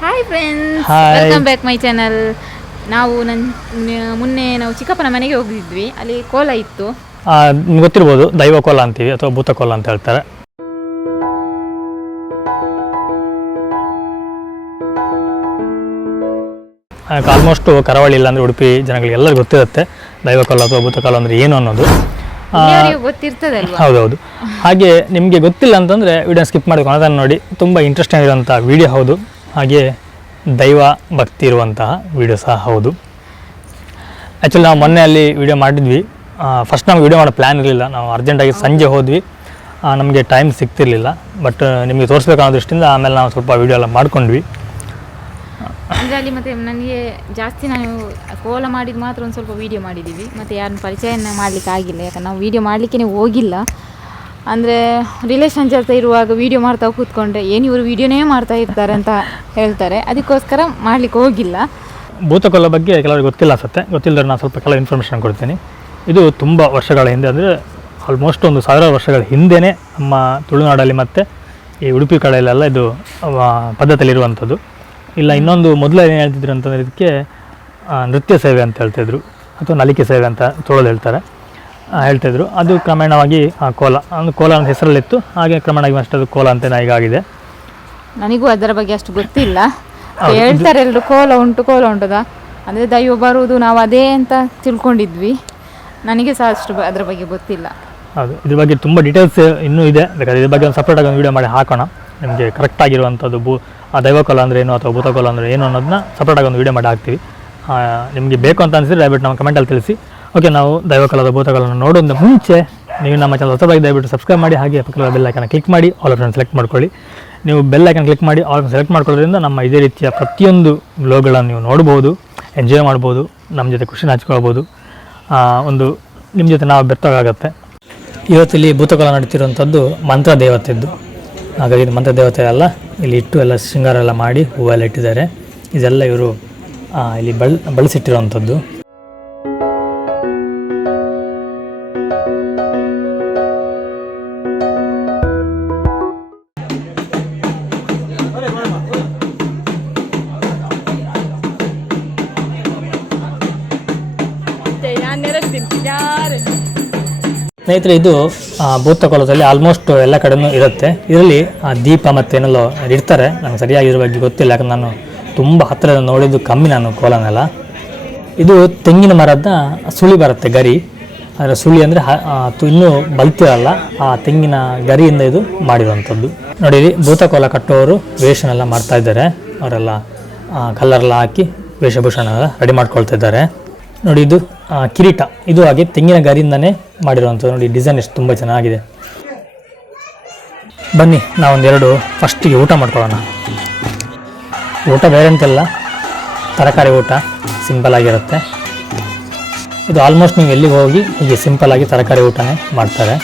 Hi friends, Hi. Welcome back my channel. ಮೊನ್ನೆ ನಾವು ಚಿಕ್ಕಪ್ಪನ ಮನೆಗೆ ಹೋಗಿದ್ವಿ. ಅಲ್ಲಿ ಕೋಲ ಇತ್ತು. ನಿಮ್ಗೆ ಗೊತ್ತಿರ್ಬೋದು, ದೈವ ಕೋಲ ಅಂತೀವಿ ಅಥವಾ ಭೂತ ಕೋಲ ಅಂತ ಹೇಳ್ತಾರೆ. ಆಲ್ಮೋಸ್ಟ್ ಕರಾವಳಿ ಇಲ್ಲಾಂದರೆ ಉಡುಪಿ ಜನಗಳಿಗೆ ಎಲ್ಲರಿಗೂ ಗೊತ್ತಿರುತ್ತೆ ದೈವ ಕೋಲ ಅಥವಾ ಭೂತ ಕೋಲ ಅಂದರೆ ಏನು ಅನ್ನೋದು. ಗೊತ್ತಿರ್ತದಲ್ವಾ? ಹೌದೌದು. ಹಾಗೆ ನಿಮಗೆ ಗೊತ್ತಿಲ್ಲ ಅಂತಂದರೆ ವಿಡಿಯೋ ಸ್ಕಿಪ್ ಮಾಡಬೇಕು, ಅದನ್ನು ನೋಡಿ. ತುಂಬ ಇಂಟ್ರೆಸ್ಟಿಂಗ್ ಆಗಿರುವಂಥ ವಿಡಿಯೋ ಹೌದು, ಹಾಗೆ ದೈವ ಭಕ್ತಿ ಇರುವಂತಹ ವಿಡಿಯೋ ಸಹ ಹೌದು. ಆ್ಯಕ್ಚುಲಿ ನಾವು ಮೊನ್ನೆ ಅಲ್ಲಿ ವಿಡಿಯೋ ಮಾಡಿದ್ವಿ. ಫಸ್ಟ್ ನಮ್ಗೆ ವಿಡಿಯೋ ಮಾಡೋ ಪ್ಲ್ಯಾನ್ ಇರಲಿಲ್ಲ. ನಾವು ಅರ್ಜೆಂಟಾಗಿ ಸಂಜೆ ಹೋದ್ವಿ, ನಮಗೆ ಟೈಮ್ ಸಿಗ್ತಿರ್ಲಿಲ್ಲ. ಬಟ್ ನಿಮಗೆ ತೋರಿಸ್ಬೇಕನ್ನೋ ದೃಷ್ಟಿಯಿಂದ ಆಮೇಲೆ ನಾವು ಸ್ವಲ್ಪ ವಿಡಿಯೋ ಎಲ್ಲ ಮಾಡ್ಕೊಂಡ್ವಿ. ಅಂದರೆ ಅಲ್ಲಿ ಮತ್ತು ನನಗೆ ಜಾಸ್ತಿ ನಾವು ಕೋಲ ಮಾಡಿದ್ದು ಮಾತ್ರ ಒಂದು ಸ್ವಲ್ಪ ವೀಡಿಯೋ ಮಾಡಿದ್ದೀವಿ. ಮತ್ತು ಯಾರನ್ನ ಪರಿಚಯನ ಮಾಡಲಿಕ್ಕೆ ಆಗಿಲ್ಲ, ಯಾಕಂದ್ರೆ ನಾವು ವೀಡಿಯೋ ಮಾಡಲಿಕ್ಕೇ ಹೋಗಿಲ್ಲ. ಅಂದರೆ ರಿಲೇಷನ್ ಜೊತೆ ಇರುವಾಗ ವೀಡಿಯೋ ಮಾಡ್ತಾ ಕೂತ್ಕೊಂಡ್ರೆ ಏನು ಇವರು ವೀಡಿಯೋನೇ ಮಾಡ್ತಾ ಇರ್ತಾರೆ ಅಂತ ಹೇಳ್ತಾರೆ. ಅದಕ್ಕೋಸ್ಕರ ಮಾಡಲಿಕ್ಕೆ ಹೋಗಿಲ್ಲ. ಭೂತಕೋಲ ಬಗ್ಗೆ ಕೆಲವರಿಗೆ ಗೊತ್ತಿಲ್ಲ ಅನ್ಸುತ್ತೆ. ಗೊತ್ತಿಲ್ಲದ್ರೆ ನಾನು ಸ್ವಲ್ಪ ಕೆಲವು ಇನ್ಫಾರ್ಮೇಷನ್ ಕೊಡ್ತೀನಿ. ಇದು ತುಂಬ ವರ್ಷಗಳ ಹಿಂದೆ, ಅಂದರೆ ಆಲ್ಮೋಸ್ಟ್ 1000 ವರ್ಷಗಳ ಹಿಂದೆಯೇ ನಮ್ಮ ತುಳುನಾಡಲ್ಲಿ ಮತ್ತು ಈ ಉಡುಪಿ ಕಡೆಯಲ್ಲೆಲ್ಲ ಇದು ಪದ್ಧತಿಯಲ್ಲಿರುವಂಥದ್ದು. ಇಲ್ಲ ಇನ್ನೊಂದು ಮೊದಲು ಏನು ಹೇಳ್ತಿದ್ರು ಅಂತಂದರೆ ಇದಕ್ಕೆ ನೃತ್ಯ ಸೇವೆ ಅಂತ ಹೇಳ್ತಿದ್ರು, ಅಥವಾ ನಲಿಕೆ ಸೇವೆ ಅಂತ ತುಳಲ್ಲಿ ಹೇಳ್ತಾಯಿದ್ರು. ಅದು ಕ್ರಮೇಣವಾಗಿ ಕೋಲ ಅಂತ ಹೆಸರಲ್ಲಿತ್ತು. ಹಾಗೆ ಕ್ರಮೇಣವಾಗಿ ಅಷ್ಟು ಅದು ಕೋಲ ಅಂತ ಈಗ ಆಗಿದೆ. ನನಗೂ ಅದರ ಬಗ್ಗೆ ಅಷ್ಟು ಗೊತ್ತಿಲ್ಲ. ಹೇಳ್ತಾರೆ ಎಲ್ಲರೂ ಕೋಲ ಉಂಟದ ಅಂದರೆ ದೈವ ಬರುವುದು, ನಾವು ಅದೇ ಅಂತ ತಿಳ್ಕೊಂಡಿದ್ವಿ. ನನಗೆ ಸಹ ಅಷ್ಟು ಅದರ ಬಗ್ಗೆ ಗೊತ್ತಿಲ್ಲ. ಹೌದು, ಇದ್ರ ಬಗ್ಗೆ ತುಂಬ ಡೀಟೇಲ್ಸ್ ಇನ್ನೂ ಇದೆ. ಬೇಕಾದ್ರೆ ಇದ್ರ ಬಗ್ಗೆ ಒಂದು ಸಪ್ರೇಟಾಗಿ ಒಂದು ವೀಡಿಯೋ ಮಾಡಿ ಹಾಕೋಣ. ನಿಮಗೆ ಕರೆಕ್ಟಾಗಿರುವಂಥದ್ದು ದೈವಕೋಲ ಅಂದರೆ ಏನು ಅಥವಾ ಭೂತಕೋಲ ಅಂದರೆ ಏನು ಅನ್ನೋದನ್ನ ಸಪ್ರೇಟಾಗಿ ಒಂದು ವೀಡಿಯೋ ಮಾಡಿ ಹಾಕ್ತೀವಿ. ನಿಮಗೆ ಬೇಕು ಅಂತ ಅನಿಸಿದ್ರೆ ದಯವಿಟ್ಟು ನಮ್ಮ ಕಮೆಂಟಲ್ಲಿ ತಿಳಿಸಿ. ಓಕೆ, ನಾವು ದೈವಕೋಲದ ಭೂತಕೋಲನ ನೋಡೋದು ಮುಂಚೆ ನೀವು ನಮ್ಮ ಚಾನಲ್ ಹೊಸದಾಗಿ ದಯವಿಟ್ಟು ಸಬ್ಸ್ಕ್ರೈಬ್ ಮಾಡಿ, ಹಾಗೆ ಪಕ್ಕದ ಬೆಲ್ ಐಕನ್ ಕ್ಲಿಕ್ ಮಾಡಿ ಆಲ್ ಆಪ್ಷನ್ ಸೆಲೆಕ್ಟ್ ಮಾಡ್ಕೊಳ್ಳಿ. ನೀವು ಬೆಲ್ ಐಕನ್ ಕ್ಲಿಕ್ ಮಾಡಿ ಆಲ್ ಸೆಲೆಕ್ಟ್ ಮಾಡ್ಕೊಳ್ಳೋದ್ರಿಂದ ನಮ್ಮ ಇದೇ ರೀತಿಯ ಪ್ರತಿಯೊಂದು ವ್ಲಾಗ್ಗಳನ್ನು ನೀವು ನೋಡ್ಬೋದು, ಎಂಜಾಯ್ ಮಾಡ್ಬೋದು, ನಮ್ಮ ಜೊತೆ ಖುಷಿನ ಹಂಚ್ಕೊಳ್ಬೋದು. ಒಂದು ನಿಮ್ಮ ಜೊತೆ ನಾವು ಬೆರ್ತವಾಗುತ್ತೆ. ಇವತ್ತಿಲ್ಲಿ ಭೂತಕೋಲ ನಡೀತಿರುವಂಥದ್ದು ಮಂತ್ರ ದೇವತೆದ್ದು. ಹಾಗಾಗಿ ಇದು ಮಂತ್ರ ದೇವತೆ ಎಲ್ಲ ಇಲ್ಲಿ ಇಟ್ಟು ಎಲ್ಲ ಶೃಂಗಾರ ಎಲ್ಲ ಮಾಡಿ ಹೂವೆಲ್ಲ ಇಟ್ಟಿದ್ದಾರೆ. ಇದೆಲ್ಲ ಇವರು ಇಲ್ಲಿ ಬಳಸಿಟ್ಟಿರುವಂಥದ್ದು. ಸ್ನೇಹಿತರೆ, ಇದು ಭೂತಕೋಲದಲ್ಲಿ ಆಲ್ಮೋಸ್ಟ್ ಎಲ್ಲ ಕಡೆಯೂ ಇರುತ್ತೆ. ಇದರಲ್ಲಿ ದೀಪ ಮತ್ತೇನೆಲ್ಲ ಇಡ್ತಾರೆ. ನನಗೆ ಸರಿಯಾಗಿರೋ ಬಗ್ಗೆ ಗೊತ್ತಿಲ್ಲ, ಯಾಕಂದ್ರೆ ನಾನು ತುಂಬ ಹತ್ತಿರ ನೋಡಿದ್ದು ಕಮ್ಮಿ ನಾನು ಕೋಲನೆಲ್ಲ. ಇದು ತೆಂಗಿನ ಮರದ ಸುಳಿ ಬರುತ್ತೆ, ಗರಿ. ಅದರ ಸುಳಿ ಅಂದರೆ ಇನ್ನೂ ಬಲ್ತಿರಲ್ಲ, ಆ ತೆಂಗಿನ ಗರಿಯಿಂದ ಇದು ಮಾಡಿರುವಂಥದ್ದು. ನೋಡಿ, ಭೂತಕೋಲ ಕಟ್ಟುವವರು ವೇಷನೆಲ್ಲ ಮಾಡ್ತಾ ಇದ್ದಾರೆ. ಅವರೆಲ್ಲ ಕಲ್ಲರೆಲ್ಲ ಹಾಕಿ ವೇಷಭೂಷಣ ಎಲ್ಲ ರೆಡಿ ಮಾಡ್ಕೊಳ್ತಾ ಇದ್ದಾರೆ. ನೋಡಿ, ಇದು ಕಿರೀಟ. ಇದು ಹಾಗೆ ತೆಂಗಿನ ಗರಿಯಿಂದನೇ ಮಾಡಿರುವಂಥದ್ದು. ನೋಡಿ, ಡಿಸೈನ್ ಎಷ್ಟು ತುಂಬ ಚೆನ್ನಾಗಿದೆ. ಬನ್ನಿ ನಾವೊಂದೆರಡು ಫಸ್ಟಿಗೆ ಊಟ ಮಾಡ್ಕೊಳ್ಳೋಣ. ಊಟ ಬೇರೆ ಅಂತೆಲ್ಲ, ತರಕಾರಿ ಊಟ ಸಿಂಪಲ್ ಆಗಿರುತ್ತೆ. ಇದು ಆಲ್ಮೋಸ್ಟ್ ನೀವು ಎಲ್ಲಿಗೆ ಹೋಗಿ ಹೀಗೆ ಸಿಂಪಲ್ಲಾಗಿ ತರಕಾರಿ ಊಟನೇ ಮಾಡ್ತಾರೆ.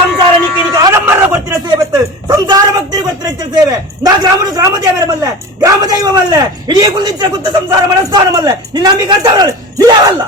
ಸಂಸಾರ ನಿಕ್ಕೆ ಆಡಂಬರ ಕೊಡ್ತಿರೋ ಸೇವೆ ಸಂಸಾರ ಭಕ್ತಿ ಕೊಡ್ತಿರೋ ಸೇವೆ ನಾ ಗ್ರಾಮ ದೇವರಮಲ್ಲ ಗ್ರಾಮ ದೈವಮಲ್ಲ ಇಡೀ ಕುಂದಿತ್ರ ಕುತ್ತ ಸಂಸಾರ ಮನಸ್ಥಾನಮಲ್ಲ ನಿನ್ನ ನಂಬಿಕೆ ಅಂತವರಲ್ಲ ನೀವಲ್ಲ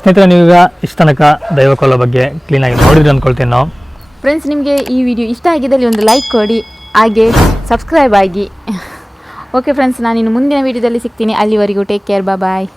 ಸ್ನೇಹಿತರೆ, ನೀವೀಗ ಇಷ್ಟು ತನಕ ದೈವಕೋಲ ಬಗ್ಗೆ ಕ್ಲೀನಾಗಿ ನೋಡಿದ್ರಿ ಅಂದ್ಕೊಳ್ತೀನಿ ನಾವು. ಫ್ರೆಂಡ್ಸ್, ನಿಮಗೆ ಈ ವಿಡಿಯೋ ಇಷ್ಟ ಆಗಿದ್ದಲ್ಲಿ ಒಂದು ಲೈಕ್ ಕೊಡಿ, ಹಾಗೆ ಸಬ್ಸ್ಕ್ರೈಬ್ ಆಗಿ. ಓಕೆ ಫ್ರೆಂಡ್ಸ್, ನಾನು ಇನ್ನು ಮುಂದಿನ ವೀಡಿಯೋದಲ್ಲಿ ಸಿಗ್ತೀನಿ. ಅಲ್ಲಿವರೆಗೂ ಟೇಕ್ ಕೇರ್, ಬಾಯ್.